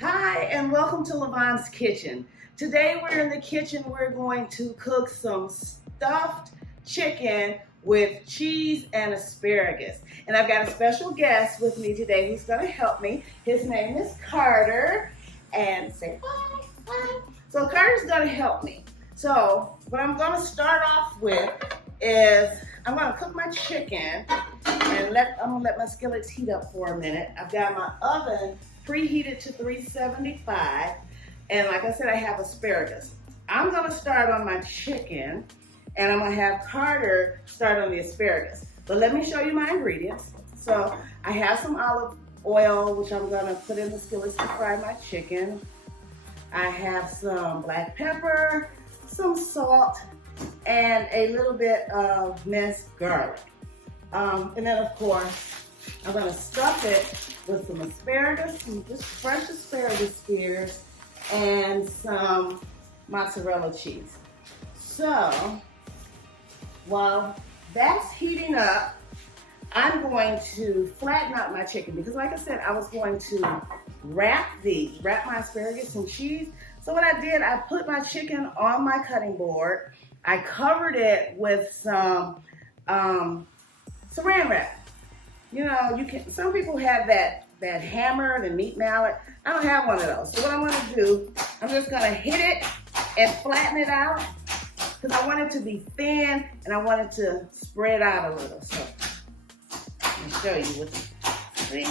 Hi, and welcome to Lavonne's Kitchen. Today we're in the kitchen. We're going to cook some stuffed chicken with cheese and asparagus. And I've got a special guest with me today who's going to help me. His name is Carter. And say hi, hi. So Carter's going to help me. So what I'm going to start off with is I'm going to cook my chicken and I'm going to let my skillets heat up for a minute. I've got my oven preheated to 375, and like I said, I have asparagus. I'm gonna start on my chicken, and I'm gonna have Carter start on the asparagus. But let me show you my ingredients. So I have some olive oil, which I'm gonna put in the skillets to fry my chicken. I have some black pepper, some salt, and a little bit of minced garlic. And then of course, I'm gonna stuff it with some asparagus, some just fresh asparagus spears, and some mozzarella cheese. So, while that's heating up, I'm going to flatten out my chicken because like I said, I was going to wrap my asparagus in cheese. So what I did, I put my chicken on my cutting board. I covered it with some saran wrap. You know, some people have that hammer, the meat mallet. I don't have one of those. So what I'm gonna do, I'm just gonna hit it and flatten it out because I want it to be thin and I want it to spread out a little. So let me show you see?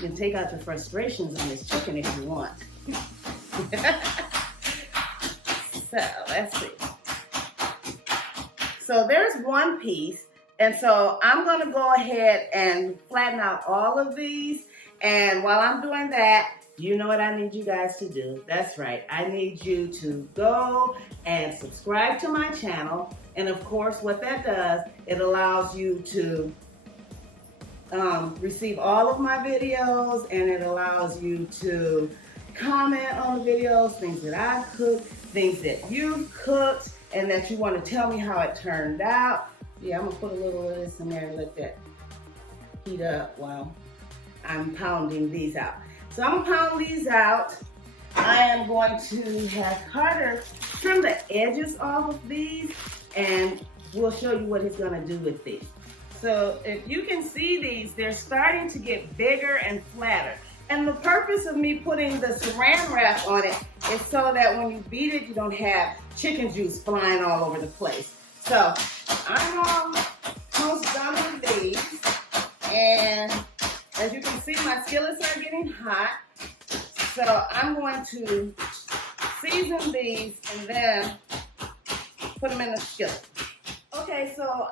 You can take out your frustrations on this chicken if you want. So let's see. So there's one piece. And so I'm gonna go ahead and flatten out all of these. And while I'm doing that, you know what I need you guys to do. That's right, I need you to go and subscribe to my channel. And of course, what that does, it allows you to receive all of my videos, and it allows you to comment on the videos, things that I cooked, things that you've cooked, and that you wanna tell me how it turned out. Yeah, I'm gonna put a little of this in there and let that heat up while I'm pounding these out. So I'm gonna pound these out. I am going to have Carter trim the edges off of these, and we'll show you what he's gonna do with these. So if you can see these, they're starting to get bigger and flatter. And the purpose of me putting the saran wrap on it is so that when you beat it, you don't have chicken juice flying all over the place. So I'm almost done with these, and as you can see, my skillets are getting hot. So I'm going to season these and then put them in the skillet. Okay, so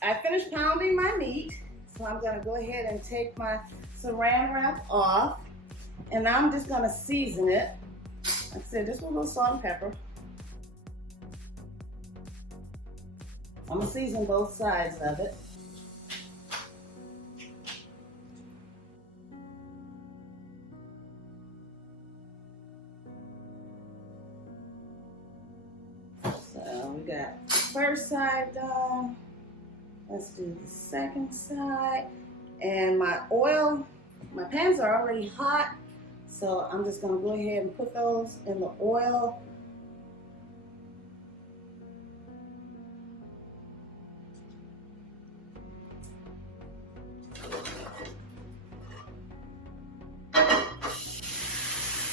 I finished pounding my meat, so I'm gonna go ahead and take my saran wrap off, and I'm just gonna season it. Like I said, just with a little salt and pepper. I'm gonna season both sides of it. So we got the first side done. Let's do the second side. And my pans are already hot. So I'm just gonna go ahead and put those in the oil.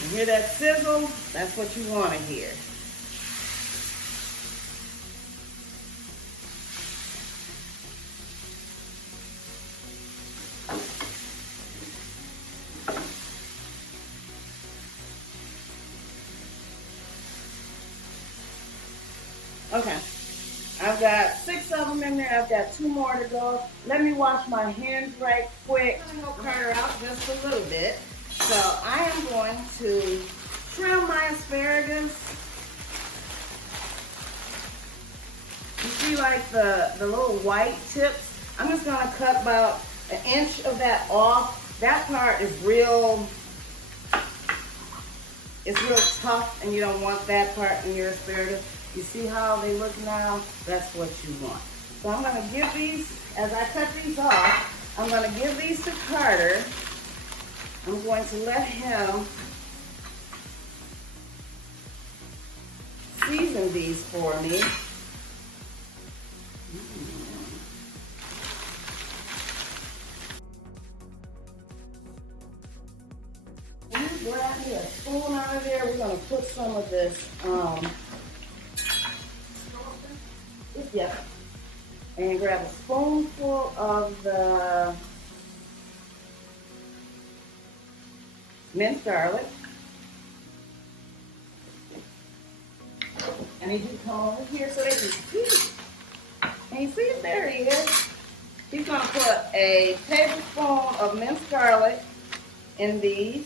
You hear that sizzle? That's what you want to hear. Okay, I've got 6 of them in there. I've got 2 more to go. Let me wash my hands right quick. I'm gonna help Carter out just a little bit. So I am going to trim my asparagus. You see like the little white tips? I'm just gonna cut about 1 inch of that off. That part is real tough, and you don't want that part in your asparagus. You see how they look now? That's what you want. So I'm gonna give these, as I cut these off, I'm gonna give these to Carter. I'm going to let him season these for me. Grab me a spoon out of there. We're gonna put some of this, and grab a spoonful of the minced garlic. I need you to come over here so they can see. And you see it? There he is. He's gonna put a tablespoon of minced garlic in these.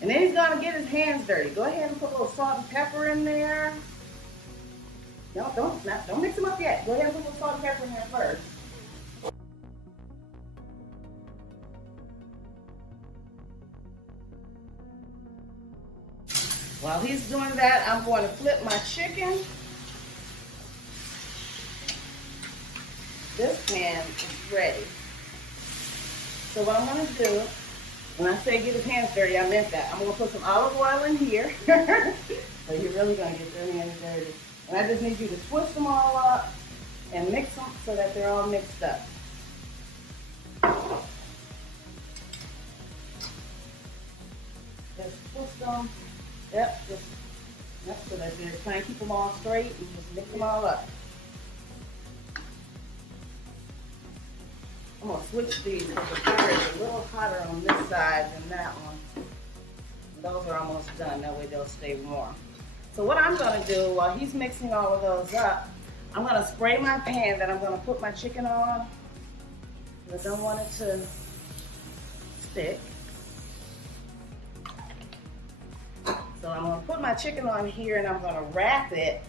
And then he's gonna get his hands dirty. Go ahead and put a little salt and pepper in there. No, don't mix them up yet. Go ahead and put a little salt and pepper in there first. While he's doing that, I'm going to flip my chicken. This pan is ready. So what I'm gonna do, when I say get his hands dirty, I meant that. I'm gonna put some olive oil in here. So you're really gonna get your hands dirty. And I just need you to squish them all up and mix them so that they're all mixed up. Just twist them. Yep, so that you're trying to keep them all straight and just mix them all up. I'm gonna switch these because the fire is a little hotter on this side than that one. Those are almost done, that way they'll stay warm. So what I'm gonna do while he's mixing all of those up, I'm gonna spray my pan that I'm gonna put my chicken on. I don't want it to stick. So I'm gonna put my chicken on here and I'm gonna wrap it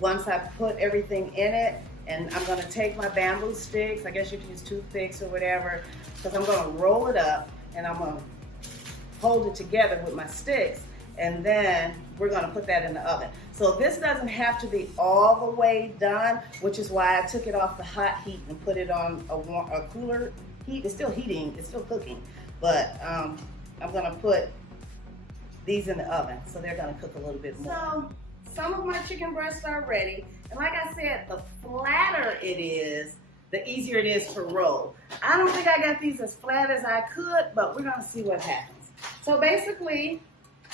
once I put everything in it. And I'm gonna take my bamboo sticks, I guess you can use toothpicks or whatever, because I'm gonna roll it up and I'm gonna hold it together with my sticks, and then we're gonna put that in the oven. So this doesn't have to be all the way done, which is why I took it off the hot heat and put it on a cooler heat. It's still heating, it's still cooking, but I'm gonna put these in the oven, so they're gonna cook a little bit more. So some of my chicken breasts are ready. And like I said, the flatter it is, the easier it is to roll. I don't think I got these as flat as I could, but we're gonna see what happens. So basically,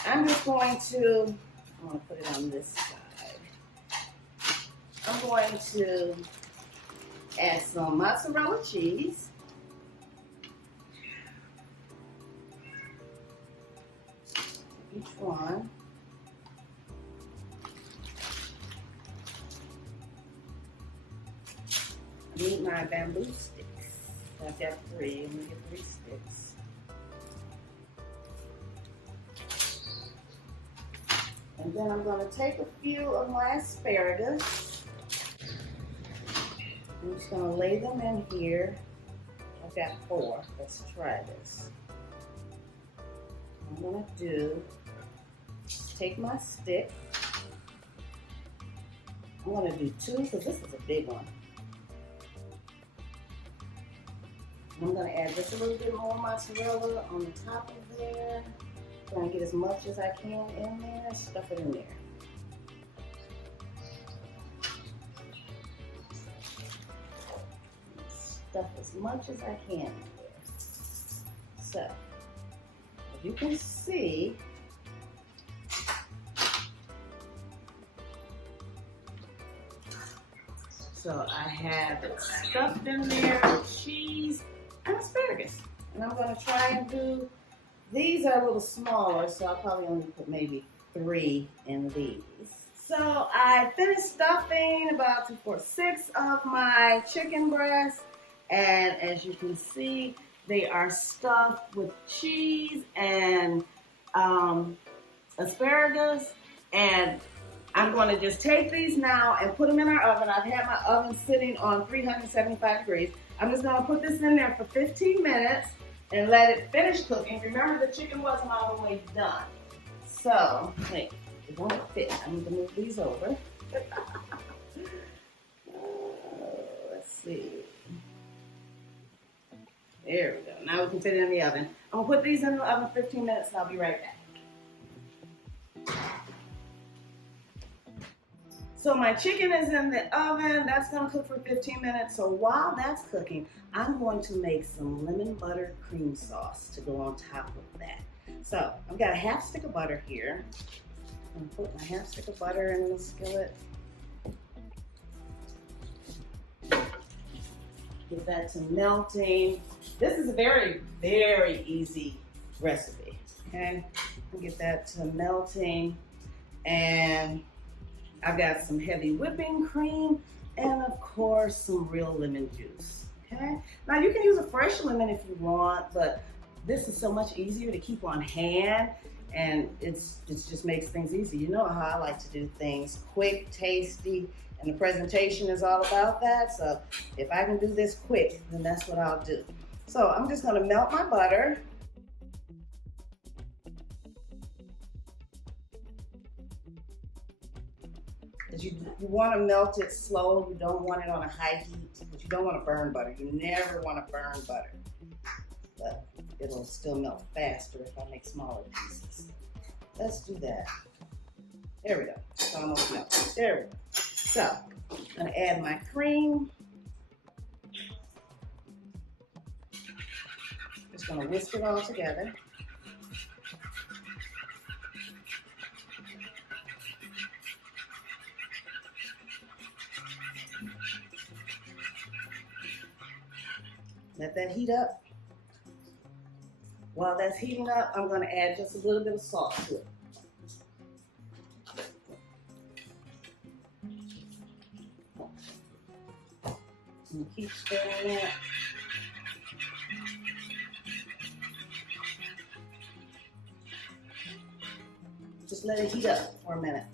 I'm just going to, I'm gonna put it on this side. I'm going to add some mozzarella cheese. Each one. I need my bamboo sticks. I've got 3. I'm gonna get 3 sticks. And then I'm gonna take a few of my asparagus. I'm just gonna lay them in here. I've got 4. Let's try this. I'm gonna do, take my stick. I'm gonna do 2 because this is a big one. I'm going to add just a little bit more mozzarella on the top of there. Trying to get as much as I can in there. Stuff it in there. Stuff as much as I can in there. So, as you can see, so I have it stuffed in there with cheese and asparagus. And I'm gonna try and do, these are a little smaller, so I'll probably only put maybe 3 in these. So I finished stuffing about 2, 4, 6 of my chicken breasts. And as you can see, they are stuffed with cheese and asparagus. And I'm going to just take these now and put them in our oven. I've had my oven sitting on 375 degrees. I'm just going to put this in there for 15 minutes and let it finish cooking. Remember, the chicken wasn't all the way done. So, wait, it won't fit. I need to move these over. see. There we go. Now we can fit it in the oven. I'm gonna put these in the oven 15 minutes and I'll be right back. So my chicken is in the oven. That's gonna cook for 15 minutes. So while that's cooking, I'm going to make some lemon butter cream sauce to go on top of that. So I've got a half stick of butter here. I'm gonna put my half stick of butter in the skillet. Get that to melting. This is a very, very easy recipe, okay? Get that to melting, and I've got some heavy whipping cream, and of course, some real lemon juice, okay? Now you can use a fresh lemon if you want, but this is so much easier to keep on hand, and it just makes things easy. You know how I like to do things, quick, tasty, and the presentation is all about that. So if I can do this quick, then that's what I'll do. So I'm just gonna melt my butter. You want to melt it slow. You don't want it on a high heat because you don't want to burn butter. You never want to burn butter. But it'll still melt faster if I make smaller pieces. Let's do that. There we go. It's almost melted. There we go. So I'm going to add my cream. Just going to whisk it all together. Let that heat up. While that's heating up, I'm going to add just a little bit of salt to it. And keep stirring it. Just let it heat up for a minute.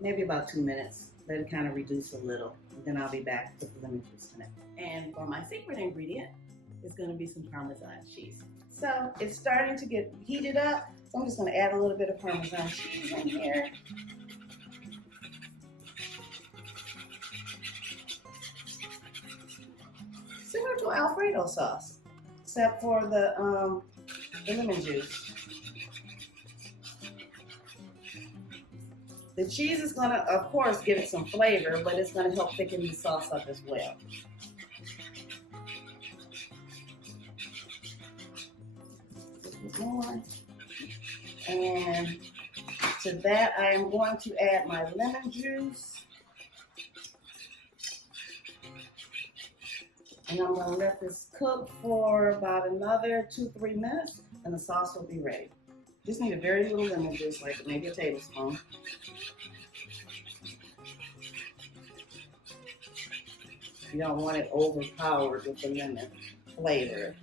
Maybe about 2 minutes. Let it kind of reduce a little. And then I'll be back with the lemon juice in it. And for my secret ingredient is going to be some Parmesan cheese. So it's starting to get heated up. So I'm just going to add a little bit of Parmesan cheese in here. Similar to Alfredo sauce, except for the lemon juice. The cheese is going to, of course, give it some flavor, but it's going to help thicken the sauce up as well. And to that, I am going to add my lemon juice. And I'm going to let this cook for about another 2-3 minutes, and the sauce will be ready. Just need a very little lemon juice, like maybe a tablespoon. You don't want it overpowered with the lemon flavor.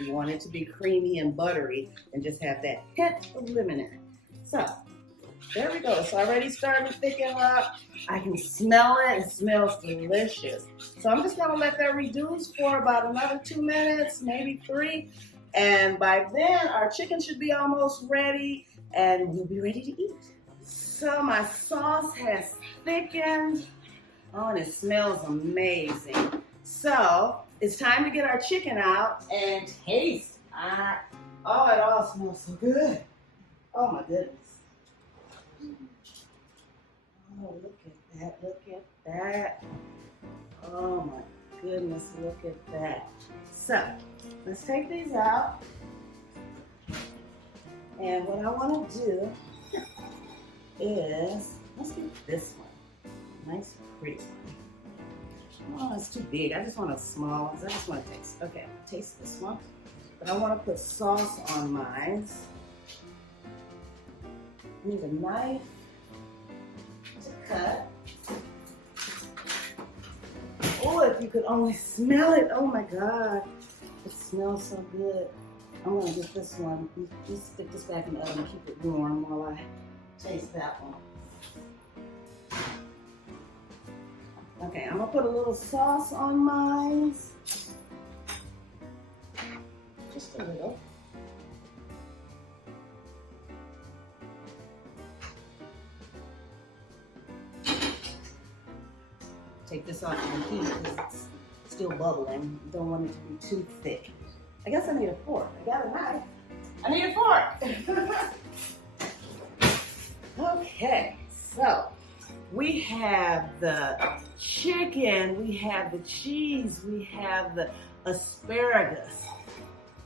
You want it to be creamy and buttery and just have that hint of lemon in it. So, there we go. It's already starting to thicken up. I can smell it. It smells delicious. So I'm just going to let that reduce for about another 2 minutes, maybe 3. And by then, our chicken should be almost ready and we'll be ready to eat. So my sauce has thickened. Oh, and it smells amazing. So it's time to get our chicken out and taste. Oh, it all smells so good. Oh my goodness. Oh, look at that, look at that. Oh my goodness, look at that. So, let's take these out. And what I want to do is, let's get this one. Nice, pretty one. Oh, it's too big. I just want a small one. I just want to taste. Okay, I'm going to taste this one. But I want to put sauce on mine. Need a knife to cut. Oh, if you could only smell it. Oh my God. It smells so good. I'm going to get this one. Just stick this back in the oven and keep it warm while I taste that one. Okay, I'm going to put a little sauce on mine. Just a little. take this off the heat because it's still bubbling. Don't want it to be too thick. I guess I need a fork. I got a knife. I need a fork. Okay, so we have the chicken, we have the cheese, we have the asparagus.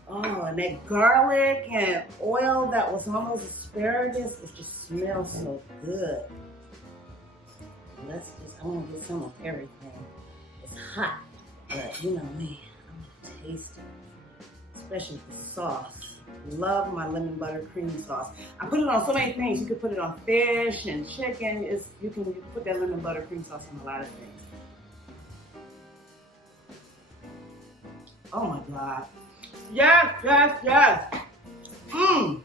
Oh, and that garlic and oil that was on those asparagus, it just smells so good. I want to get some of everything. It's hot, but you know me, I want to taste it, especially the sauce. Love my lemon butter cream sauce. I put it on so many things. You could put it on fish and chicken. You can put that lemon butter cream sauce on a lot of things. Oh my God. Yes, yes, yes. Mmm.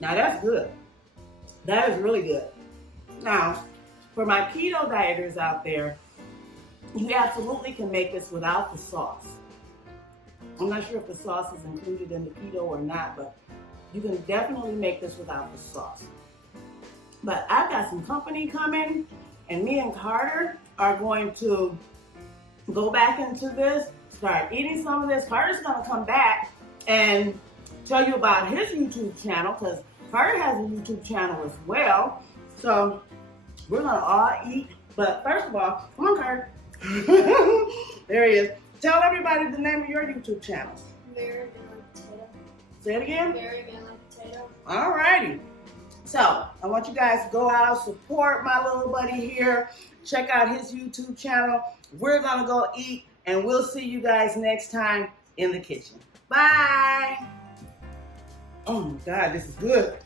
Now that's good. That is really good. Now, for my keto dieters out there, you absolutely can make this without the sauce. I'm not sure if the sauce is included in the keto or not, but you can definitely make this without the sauce. But I've got some company coming, and me and Carter are going to go back into this, start eating some of this. Carter's going to come back and tell you about his YouTube channel, because Carter has a YouTube channel as well. So we're going to all eat. But first of all, come on, Carter. There he is. Tell everybody the name of your YouTube channel. Very good potato. Say it again. Very good potato. Alrighty. So I want you guys to go out, support my little buddy here. Check out his YouTube channel. We're gonna go eat, and we'll see you guys next time in the kitchen. Bye. Oh my God, this is good.